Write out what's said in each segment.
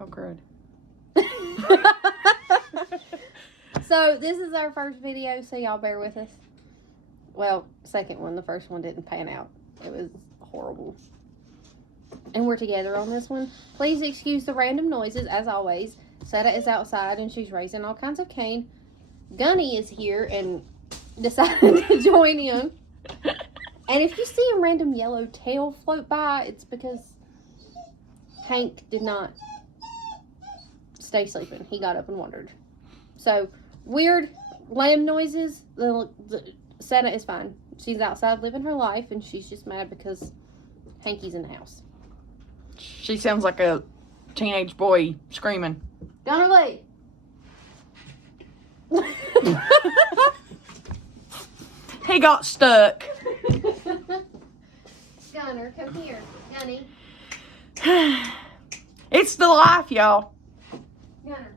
Oh, good. So, this is our first video, so y'all bear with us. Well, second one. The first one didn't pan out. It was horrible. And we're together on this one. Please excuse the random noises, as always. Seta is outside, and she's raising all kinds of cane. Gunny is here and decided to join him. And if you see a random yellow tail float by, it's because Hank did not stay sleeping. He got up and wandered. So, weird lamb noises. The Seta is fine. She's outside living her life, and she's just mad because Hanky's in the house. She sounds like a teenage boy screaming. Gunner Lee! He got stuck. Gunner, come here. Gunny. It's the life, y'all. Gunner.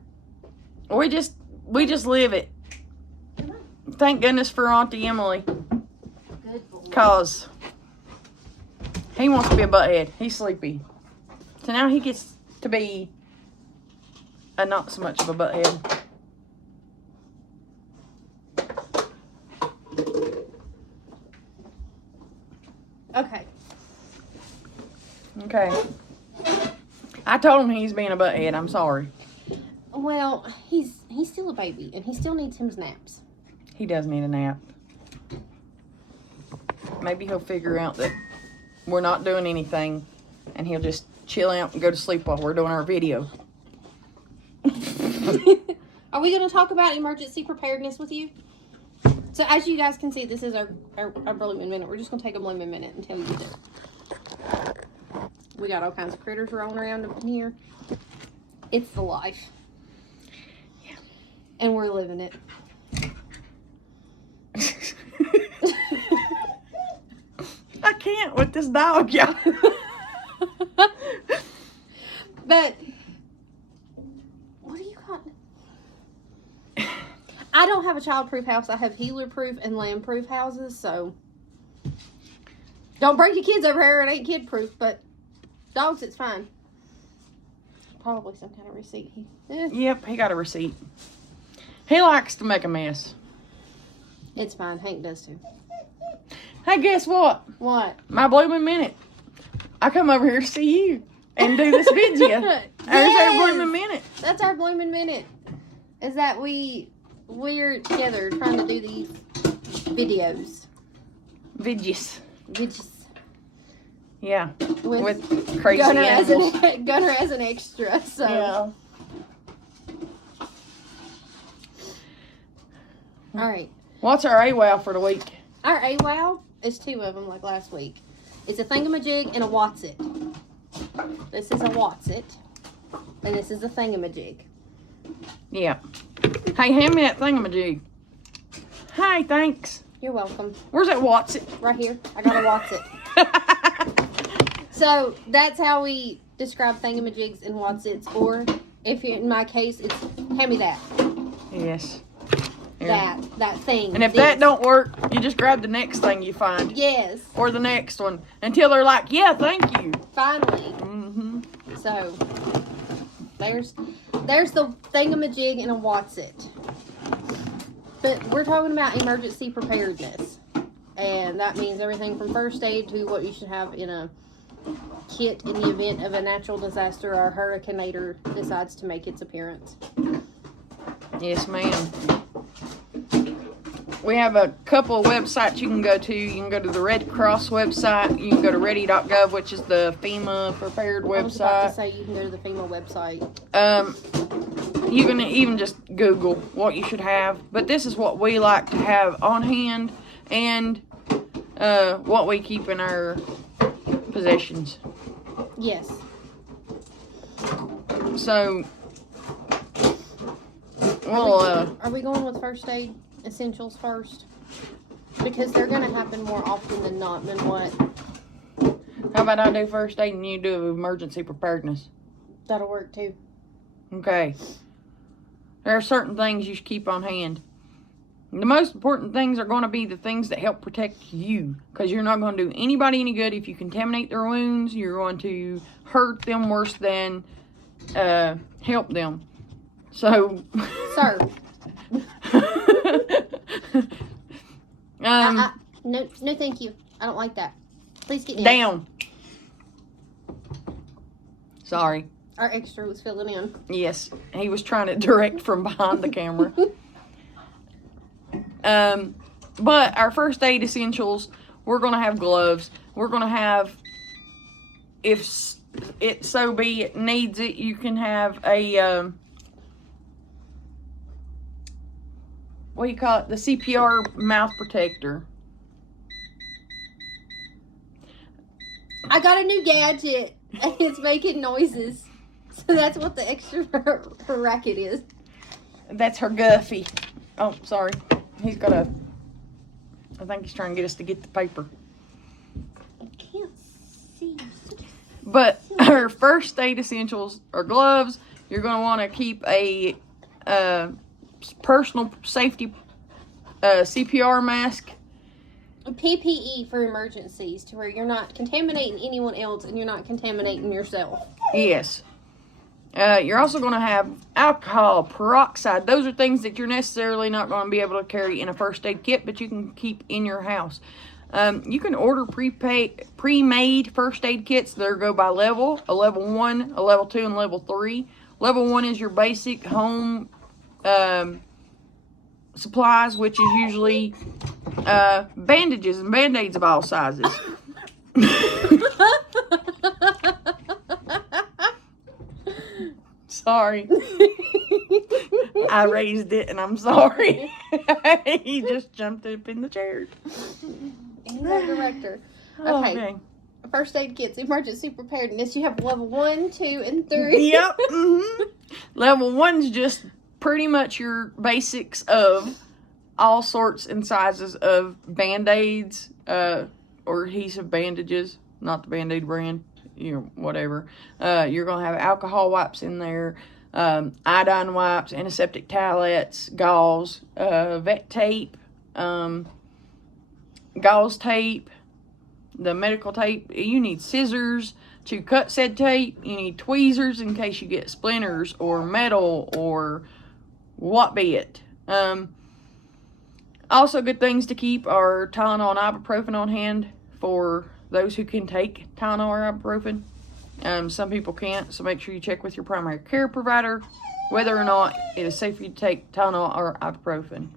We just live it. Come on. Thank goodness for Auntie Emily. Good boy. Cause he wants to be a butthead. He's sleepy. So now he gets to be a not so much of a butthead. Okay. Okay. I told him he's being a butthead. I'm sorry. Well, he's still a baby, and he still needs his naps. He does need a nap. Maybe he'll figure out that we're not doing anything, and he'll just chill out and go to sleep while we're doing our video. Are we going to talk about emergency preparedness with you? So, as you guys can see, this is our blooming minute. We're just going to take a blooming minute and tell you this. We got all kinds of critters rolling around in here. It's the life. Yeah. And we're living it. I can't with this dog, y'all. But what do you got? I don't have a child-proof house. I have healer-proof and lamb-proof houses, so don't bring your kids over here. It ain't kid-proof, but dogs, it's fine. Probably some kind of receipt. Yep, he got a receipt. He likes to make a mess. It's fine. Hank does too. Hey, guess what? What? My blooming minute. I come over here to see you and do this video. There's our blooming minute. That's our blooming minute. Is that we're together trying to do these videos. Vidges. Videos. Yeah. With crazy Gunner animals. Gunner as an extra. So. Yeah. All right. What's our AWOW for the week? Our AWOW is two of them, like last week. It's a thingamajig and a What's-It. This is a What's-It, and this is a thingamajig. Yeah. Hey, hand me that thingamajig. Hi, thanks. You're welcome. Where's that What's-It? Right here. I got a What's-It. So that's how we describe thingamajigs and What's-Its. Or if you're, in my case, it's hand me that. Yes. That thing. And if that don't work, you just grab the next thing you find. Yes. Or the next one. Until they're like, yeah, thank you. Finally. Mm-hmm. So, there's the thingamajig and a What's-It. But we're talking about emergency preparedness. And that means everything from first aid to what you should have in a kit in the event of a natural disaster or a hurricaneator decides to make its appearance. Yes, ma'am. We have a couple of websites you can go to. You can go to the Red Cross website. You can go to ready.gov, which is the FEMA prepared website. I was about to say you can go to the FEMA website. You can even just Google what you should have. But this is what we like to have on hand and what we keep in our possessions. Yes. So, well, are we going with first aid essentials first? Because they're going to happen more often than not than what. How about I do first aid and you do emergency preparedness? That'll work too. Okay. There are certain things you should keep on hand. The most important things are going to be the things that help protect you. Because you're not going to do anybody any good if you contaminate their wounds. You're going to hurt them worse than help them. So, Sir. No, thank you. I don't like that. Please get down. Sorry. Our extra was filling in. Yes, he was trying to direct from behind the camera. But our first aid essentials, we're going to have gloves. We're going to have, if it so be it needs it, you can have a, what do you call it? The CPR mouth protector. I got a new gadget. It's making noises. So that's what the extra racket is. That's her Guffy. Oh, sorry. He's got I think he's trying to get us to get the paper. I can't see. But our first aid essentials are gloves. You're going to want to keep a personal safety CPR mask. PPE for emergencies, to where you're not contaminating anyone else and you're not contaminating yourself. Yes. You're also going to have alcohol, peroxide. Those are things that you're necessarily not going to be able to carry in a first aid kit, but you can keep in your house. You can order pre-made first aid kits that go by level, a level 1, a level 2, and level 3. Level 1 is your basic home supplies, which is usually bandages and band-aids of all sizes. Sorry. I raised it and I'm sorry. He just jumped up in the chair. He's our director. Okay. First aid kits, emergency preparedness. You have level 1, 2, and 3. Yep. Mm-hmm. Level 1's just pretty much your basics of all sorts and sizes of band-aids, or adhesive bandages, not the Band-Aid brand, whatever. You're going to have alcohol wipes in there, iodine wipes, antiseptic towelettes, gauze, vet tape, gauze tape, the medical tape. You need scissors to cut said tape. You need tweezers in case you get splinters or metal or what be it. Also, good things to keep are Tylenol and ibuprofen on hand for those who can take Tylenol or ibuprofen. Some people can't, so make sure you check with your primary care provider whether or not it is safe for you to take Tylenol or ibuprofen.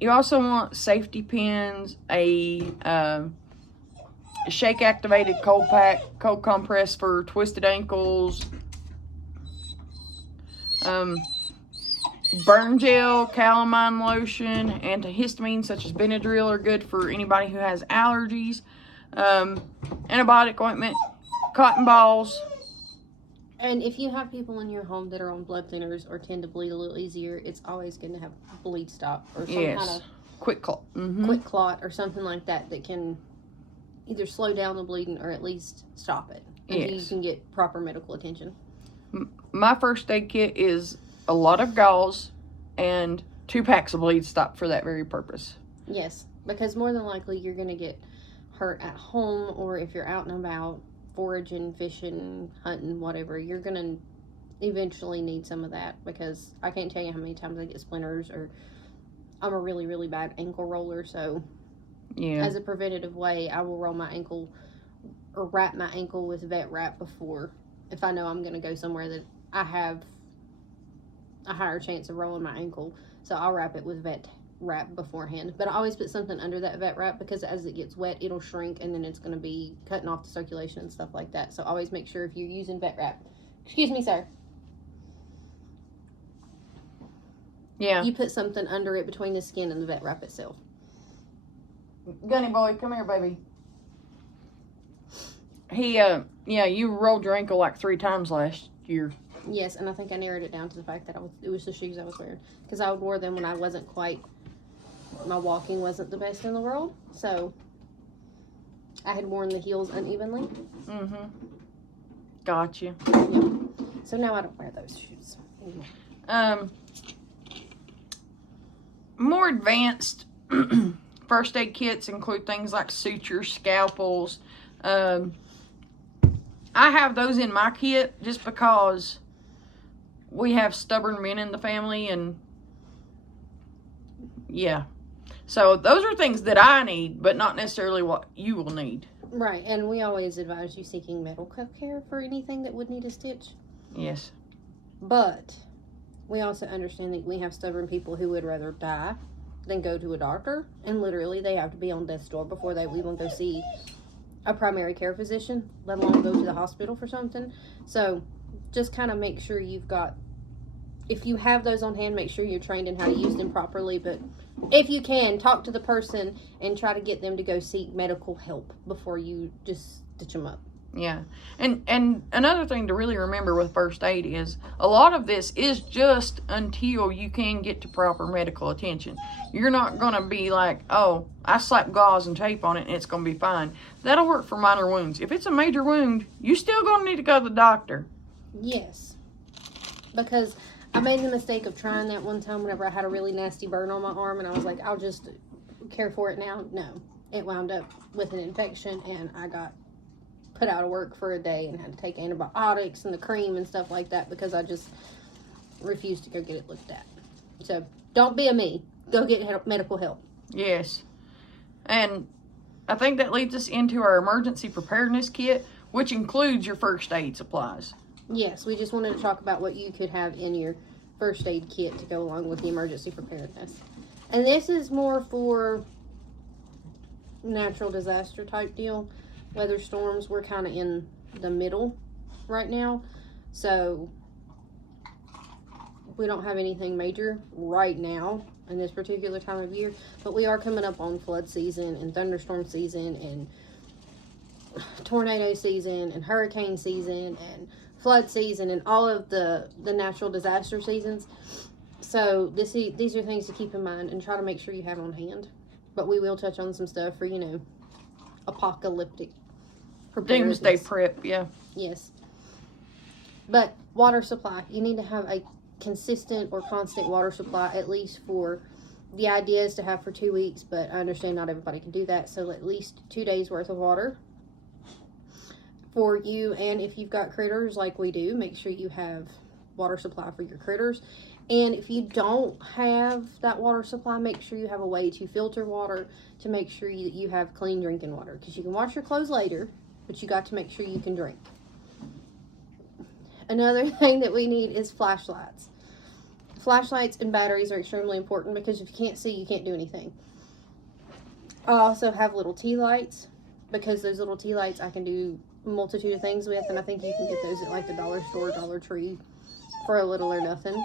You also want safety pins, a shake-activated cold pack, cold compress for twisted ankles, burn gel, calamine lotion, antihistamines such as Benadryl are good for anybody who has allergies, antibiotic ointment, cotton balls. And if you have people in your home that are on blood thinners or tend to bleed a little easier, it's always going to have bleed stop or some kind of quick clot. Mm-hmm. Quick clot or something like that can either slow down the bleeding or at least stop it. And you can get proper medical attention. My first aid kit is a lot of gauze and 2 packs of bleed stop for that very purpose. Yes, because more than likely you're going to get hurt at home, or if you're out and about foraging, fishing, hunting, whatever, you're going to eventually need some of that, because I can't tell you how many times I get splinters, or I'm a really, really bad ankle roller, so as a preventative way, I will roll my ankle or wrap my ankle with vet wrap before, if I know I'm going to go somewhere that I have a higher chance of rolling my ankle, so I'll wrap it with vet wrap beforehand. But I always put something under that vet wrap, because as it gets wet, it'll shrink, and then it's going to be cutting off the circulation and stuff like that. So always make sure if you're using vet wrap, excuse me, sir, you put something under it between the skin and the vet wrap itself. Gunny boy, come here, baby. He, you rolled your ankle like 3 times last year. Yes, and I think I narrowed it down to the fact that it was the shoes I was wearing, because I wore them when I wasn't my walking wasn't the best in the world, so I had worn the heels unevenly. Mm-hmm. Gotcha. Yeah. So now I don't wear those shoes anymore. More advanced first aid kits include things like sutures, scalpels, I have those in my kit just because we have stubborn men in the family, and yeah. So those are things that I need, but not necessarily what you will need. Right, and we always advise you seeking medical care for anything that would need a stitch. Yes. But we also understand that we have stubborn people who would rather die than go to a doctor, and literally they have to be on death's door before they even go see a primary care physician, let alone go to the hospital for something. So just kind of make sure you've got, if you have those on hand, make sure you're trained in how to use them properly. But if you can, talk to the person and try to get them to go seek medical help before you just stitch them up. Yeah. And another thing to really remember with first aid is a lot of this is just until you can get to proper medical attention. You're not going to be like, oh, I slap gauze and tape on it and it's going to be fine. That'll work for minor wounds. If it's a major wound, you still going to need to go to the doctor. Yes. Because I made the mistake of trying that one time whenever I had a really nasty burn on my arm, and I was like, I'll just care for it now. No. It wound up with an infection, and I got put out of work for a day and had to take antibiotics and the cream and stuff like that because I just refused to go get it looked at. So don't be a me. Go get medical help. Yes. And I think that leads us into our emergency preparedness kit, which includes your first aid supplies. Yes, we just wanted to talk about what you could have in your first aid kit to go along with the emergency preparedness. And this is more for natural disaster type deal. Weather storms, we're kind of in the middle right now. So we don't have anything major right now in this particular time of year. But we are coming up on flood season and thunderstorm season and tornado season and hurricane season and flood season and all of the natural disaster seasons. So these are things to keep in mind and try to make sure you have on hand. But we will touch on some stuff for, apocalyptic preparedness. Doomsday prep, yeah. Yes. But water supply. You need to have a consistent or constant water supply, at least for, the idea is to have for 2 weeks, but I understand not everybody can do that. So at least 2 days worth of water for you. And if you've got critters like we do, make sure you have water supply for your critters. And if you don't have that water supply, make sure you have a way to filter water to make sure you have clean drinking water. Because you can wash your clothes later, but you got to make sure you can drink. Another thing that we need is flashlights. Flashlights and batteries are extremely important because if you can't see, you can't do anything. I also have little tea lights because those little tea lights I can do a multitude of things with, and I think you can get those at like the dollar store, Dollar Tree for a little or nothing.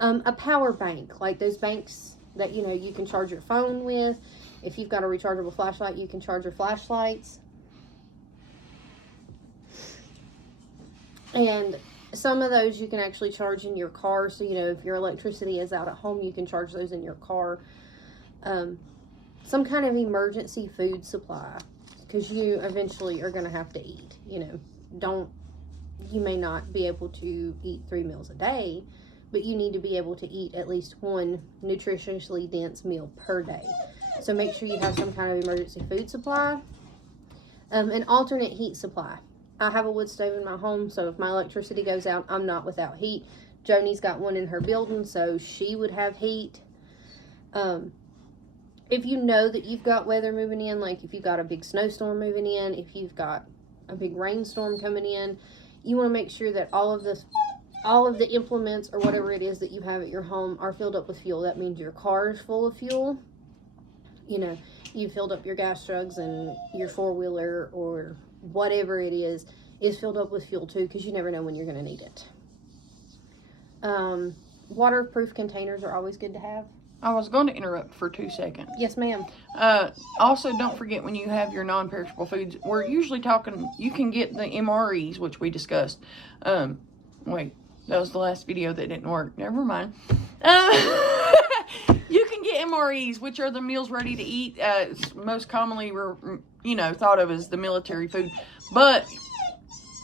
A power bank, like those banks that you can charge your phone with. If you've got a rechargeable flashlight, you can charge your flashlights. And some of those you can actually charge in your car. So, if your electricity is out at home, you can charge those in your car. Some kind of emergency food supply, because you eventually are going to have to eat. You may not be able to eat 3 meals a day, but you need to be able to eat at least one nutritionally dense meal per day. So make sure you have some kind of emergency food supply. An alternate heat supply. I have a wood stove in my home, so if my electricity goes out, I'm not without heat. Joni's got one in her building, so she would have heat. If you know that you've got weather moving in, like if you've got a big snowstorm moving in, if you've got a big rainstorm coming in, you want to make sure that all of the implements or whatever it is that you have at your home are filled up with fuel. That means your car is full of fuel. You filled up your gas trucks and your four-wheeler or whatever it is filled up with fuel too, because you never know when you're going to need it. Waterproof containers are always good to have. I was going to interrupt for 2 seconds. Yes, ma'am. Also, don't forget when you have your non-perishable foods, we're usually talking, you can get the MREs, which we discussed. Wait, that was the last video that didn't work. Never mind. You can get MREs, which are the meals ready to eat. It's most commonly, thought of as the military food. But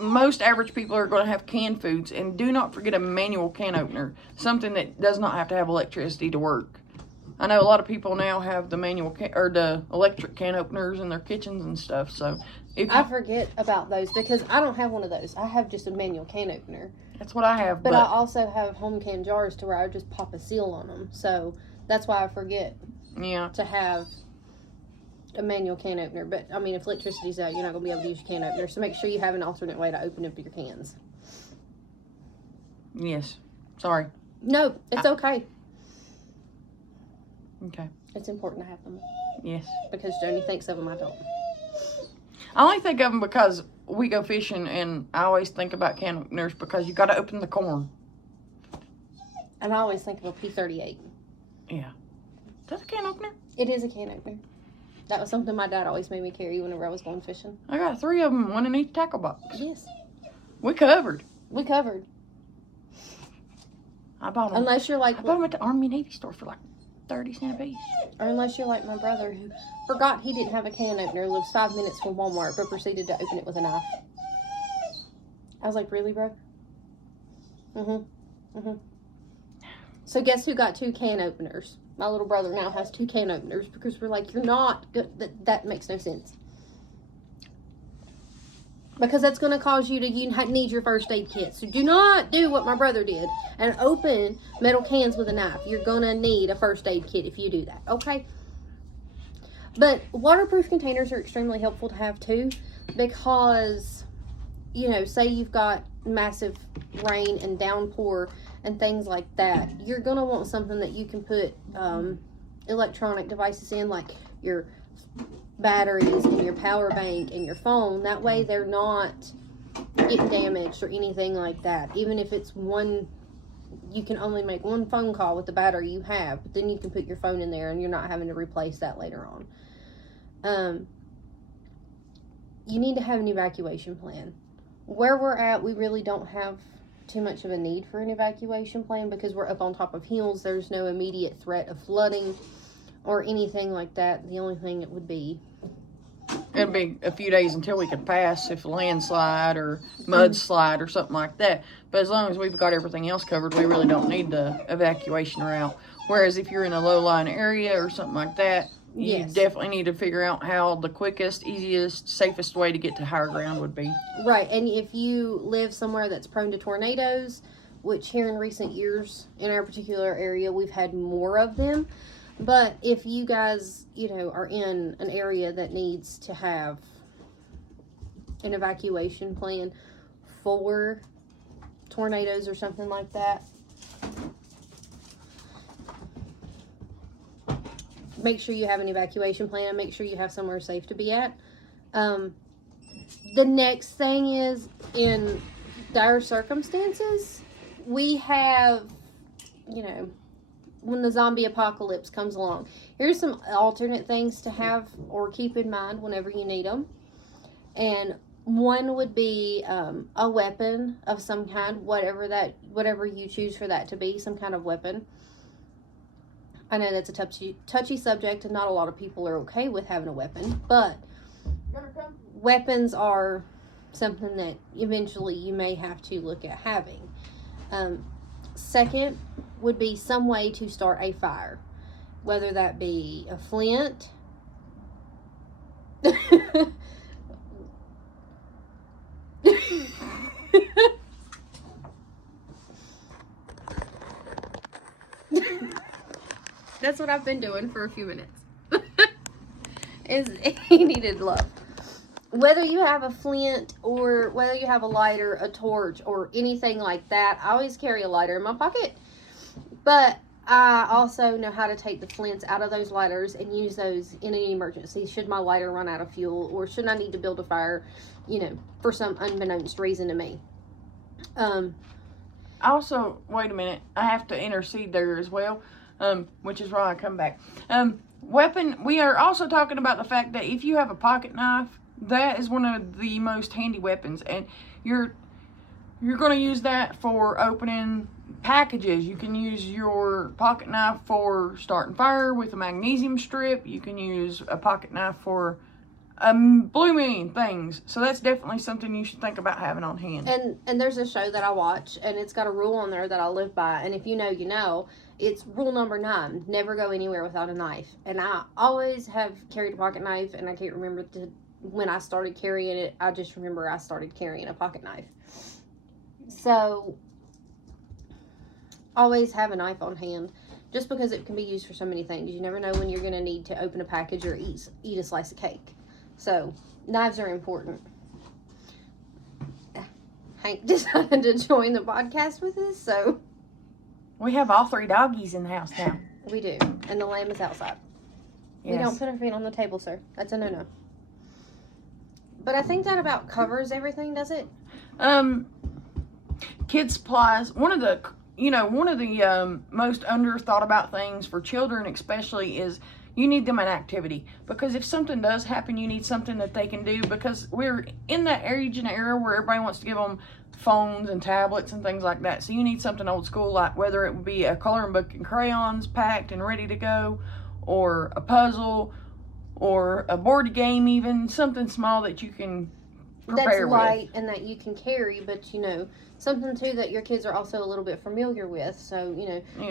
most average people are going to have canned foods. And do not forget a manual can opener. Something that does not have to have electricity to work. I know a lot of people now have the manual or the electric can openers in their kitchens and stuff. So if I forget about those because I don't have one of those. I have just a manual can opener. That's what I have. But I also have home can jars to where I just pop a seal on them. So that's why I forget to have a manual can opener. But, I mean, if electricity's out, you're not going to be able to use your can opener. So make sure you have an alternate way to open up your cans. Yes. Sorry. No, it's okay. Okay. It's important to have them. Yes. Because Joni thinks of them, I don't. I only think of them because we go fishing, and I always think about can openers because you got to open the corn. And I always think of a P38. Yeah. That's a can opener? It is a can opener. That was something my dad always made me carry whenever I was going fishing. I got 3 of them, one in each tackle box. Yes. We covered. I bought them. Unless you're like... I bought them at the Army Navy store for like 30 cents a piece. Or unless you're like my brother who forgot he didn't have a can opener, lives 5 minutes from Walmart, but proceeded to open it with a knife. I was like, really, bro? So guess who got 2 can openers? My little brother now has 2 can openers because we're like, you're not good. That makes no sense. Because that's going to cause you to need your first aid kit. So do not do what my brother did and open metal cans with a knife. You're going to need a first aid kit if you do that. Okay? But waterproof containers are extremely helpful to have too. Because, you know, say you've got massive rain and downpour and things like that. You're going to want something that you can put electronic devices in, like your batteries and your power bank and your phone. That way they're not getting damaged or anything like that. Even if it's one, you can only make one phone call with the battery you have, but then you can put your phone in there and you're not having to replace that later on. You need to have an evacuation plan. Where we're at, we really don't have too much of a need for an evacuation plan because we're up on top of hills. There's no immediate threat of flooding or anything like that. The only thing it would be... It'd be a few days until we could pass if a landslide or mudslide or something like that. But as long as we've got everything else covered, we really don't need the evacuation route. Whereas if you're in a low-lying area or something like that, you definitely need to figure out how the quickest, easiest, safest way to get to higher ground would be. Right, and if you live somewhere that's prone to tornadoes, which here in recent years in our particular area, we've had more of them. But if you guys, you know, are in an area that needs to have an evacuation plan for tornadoes or something like that, make sure you have an evacuation plan and make sure you have somewhere safe to be at. The next thing is, in dire circumstances, we have, you know, when the zombie apocalypse comes along, here's some alternate things to have or keep in mind whenever you need them. And one would be a weapon of some kind, whatever you choose for that to be, some kind of weapon. I know that's a touchy subject, and not a lot of people are okay with having a weapon, but weapons are something that eventually you may have to look at having. Second would be some way to start a fire, whether that be a flint, that's what I've been doing for a few minutes. He needed love. Whether you have a flint or whether you have a lighter, a torch, or anything like that, I always carry a lighter in my pocket. But I also know how to take the flints out of those lighters and use those in an emergency. Should my lighter run out of fuel, or should I need to build a fire, you know, for some unbeknownst reason to me. Also, wait a minute, I have to intercede there as well, which is why I come back. Weapon, we are also talking about the fact that if you have a pocket knife, that is one of the most handy weapons, and you're going to use that for opening packages. You can use your pocket knife for starting fire with a magnesium strip. You can use a pocket knife for blooming things. So that's definitely something you should think about having on hand. And there's a show that I watch, and it's got a rule on there that I live by. And if you know, you know. It's rule number 9: never go anywhere without a knife. And I always have carried a pocket knife, and I can't remember when I started carrying it. I just remember I started carrying a pocket knife. So always have a knife on hand, just because it can be used for so many things. You never know when you're going to need to open a package or eat a slice of cake. So knives are important. Hank decided to join the podcast with us, so we have all 3 doggies in the house now. We do, and the lamb is outside. Yes. We don't put our feet on the table, sir. That's a no-no. But I think that about covers everything, does it? Kid supplies. One of the most under-thought about things for children especially is you need them an activity. Because if something does happen, you need something that they can do. Because we're in that age and era where everybody wants to give them phones and tablets and things like that. So you need something old school, like whether it would be a coloring book and crayons packed and ready to go, or a puzzle, or a board game even. Something small that you can prepare that's light with. And that you can carry, but something too that your kids are also a little bit familiar with. So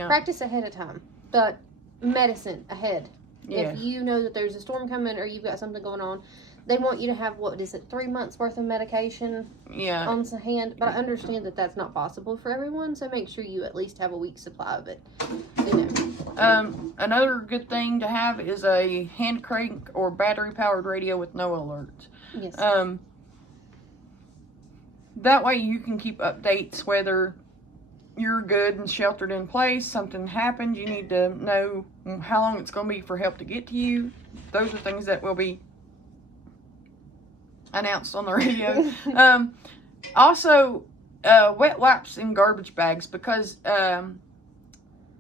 practice ahead of time. But medicine ahead. Yeah. If you know that there's a storm coming or you've got something going on, they want you to have 3 months worth of medication on hand. But I understand that that's not possible for everyone, so make sure you at least have a week's supply of it. Another good thing to have is a hand crank or battery powered radio with no alerts. Yes. That way you can keep updates whether you're good and sheltered in place, something happened, you need to know how long it's going to be for help to get to you. Those are things that will be announced on the radio. Also, wet wipes and garbage bags, because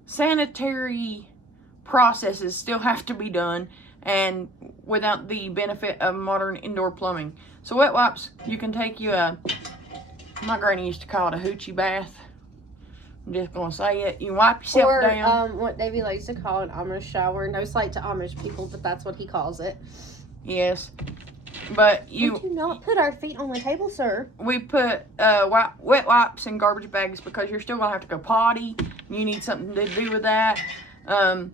sanitary processes still have to be done, and without the benefit of modern indoor plumbing. So wet wipes, you can take my granny used to call it a hoochie bath. I'm just going to say it. You wipe yourself down. Or what Davey likes to call an Amish shower. No slight to Amish people, but that's what he calls it. Yes. But We do not put our feet on the table, sir. We put wet wipes in garbage bags because you're still going to have to go potty. You need something to do with that. I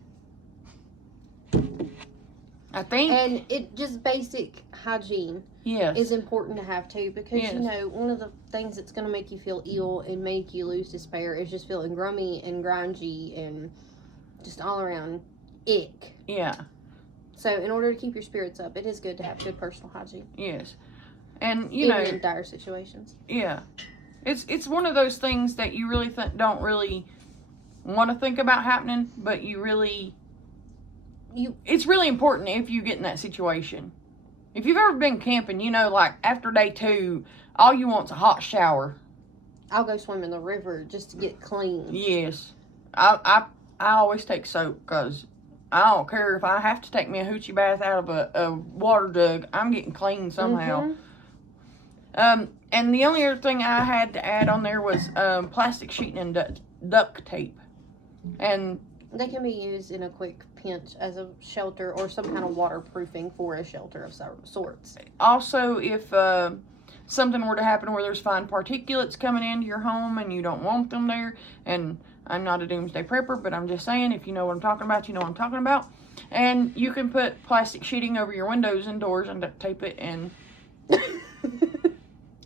think. And it just basic hygiene is important to have too, because one of the things that's going to make you feel ill and make you lose despair is just feeling grummy and grungy and just all around ick. Yeah. So in order to keep your spirits up, it is good to have good personal hygiene. Yes. And even in dire situations. Yeah. It's one of those things that you really don't really want to think about happening, but it's really important if you get in that situation. If you've ever been camping, like after day 2, all you want's a hot shower. I'll go swim in the river just to get clean. Yes. I always take soap, because I don't care if I have to take me a hoochie bath out of a water jug. I'm getting clean somehow. Mm-hmm. And the only other thing I had to add on there was plastic sheeting and duct tape. And they can be used in a quick pinch as a shelter or some kind of waterproofing for a shelter of sorts. Also, if something were to happen where there's fine particulates coming into your home and you don't want them there, and I'm not a doomsday prepper, but I'm just saying, if you know what I'm talking about, you know what I'm talking about. And you can put plastic sheeting over your windows and doors and duct tape it and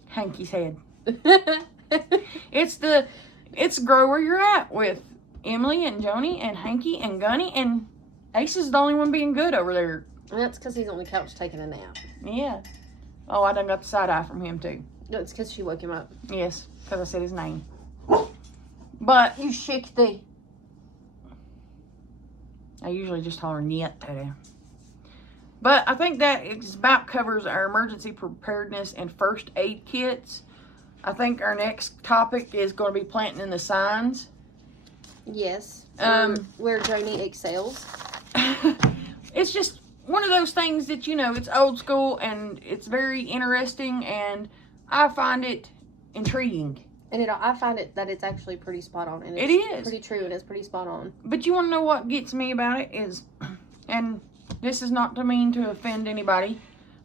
Hanky's head. It's grow where you're at with Emily and Joni and Hanky and Gunny, and Ace is the only one being good over there. And that's because he's on the couch taking a nap. Yeah. Oh, I done got the side eye from him too. No, it's because she woke him up. Yes, because I said his name. But you shook the. I usually just holler "niet" at him. But I think that about covers our emergency preparedness and first aid kits. I think our next topic is going to be planting in the signs. Yes. Where Joni excels. It's just one of those things that, it's old school and it's very interesting, and I find it intriguing. And I find that it's actually pretty spot on. And it is. Pretty true, and it's pretty spot on. But you want to know what gets me about it is, and this is not to mean to offend anybody,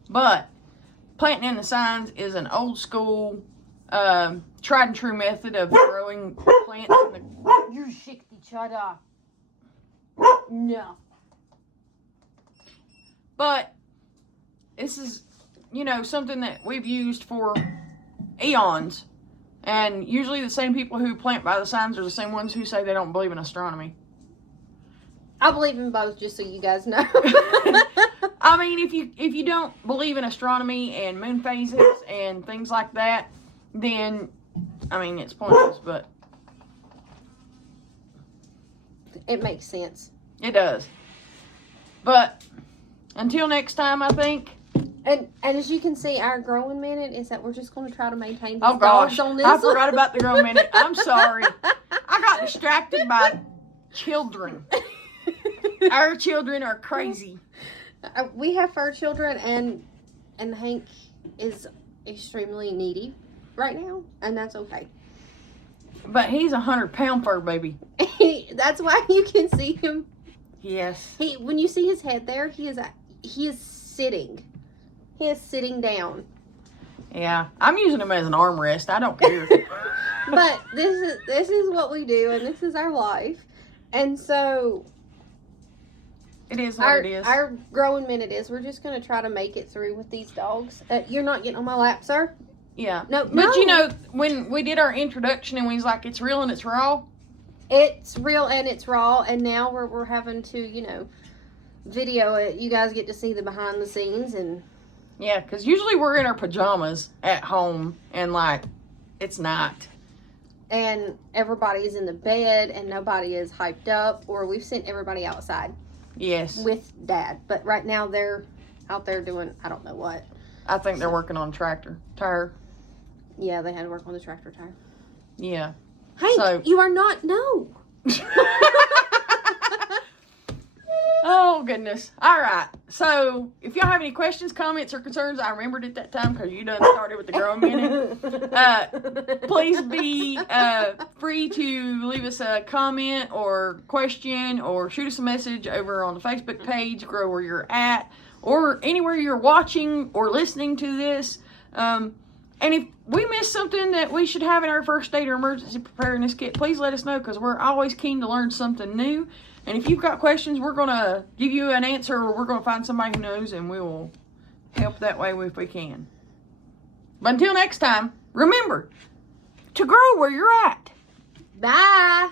But planting in the signs is an old school, tried and true method of growing plants in the... You shake each other. No. But this is, you know, something that we've used for eons. And usually the same people who plant by the signs are the same ones who say they don't believe in astronomy. I believe in both, just so you guys know. I mean, if you don't believe in astronomy and moon phases and things like that, then, I mean, it's pointless, but... It makes sense. It does. But until next time, I think. And as you can see, our growing minute is that we're just going to try to maintain these Oh gosh, dogs on this I one. forgot about the growing minute. I'm sorry. I got distracted by children. Our children are crazy. We have fur children, and Hank is extremely needy right now, and that's okay. But he's a 100-pound fur baby. That's why you can see him. Yes. When you see his head there, he is sitting. He is sitting down. Yeah, I'm using him as an armrest. I don't care. But this is what we do, and this is our life, and so it is what it is. Our growing minute is we're just going to try to make it through with these dogs. You're not getting on my lap, sir. Yeah. No. You know, when we did our introduction and we was like, it's real and it's raw. It's real and it's raw, and now we're having to, you know, video it. You guys get to see the behind the scenes, and yeah, because usually we're in our pajamas at home, and like, it's not. And everybody's in the bed, and nobody is hyped up, or we've sent everybody outside. Yes. With Dad, but right now they're out there doing I don't know what. I think they're working on a tractor tire. Yeah, they had to work on the tractor tire. Yeah. Hank, you are not. No. Oh, goodness. All right. So, if y'all have any questions, comments, or concerns, I remembered at that time because you done started with the growing minute. Please be free to leave us a comment or question or shoot us a message over on the Facebook page, Grow Where You're At, or anywhere you're watching or listening to this. And if we missed something that we should have in our first aid or emergency preparedness kit, please let us know because we're always keen to learn something new. And if you've got questions, we're going to give you an answer, or we're going to find somebody who knows, and we will help that way if we can. But until next time, remember to grow where you're at. Bye.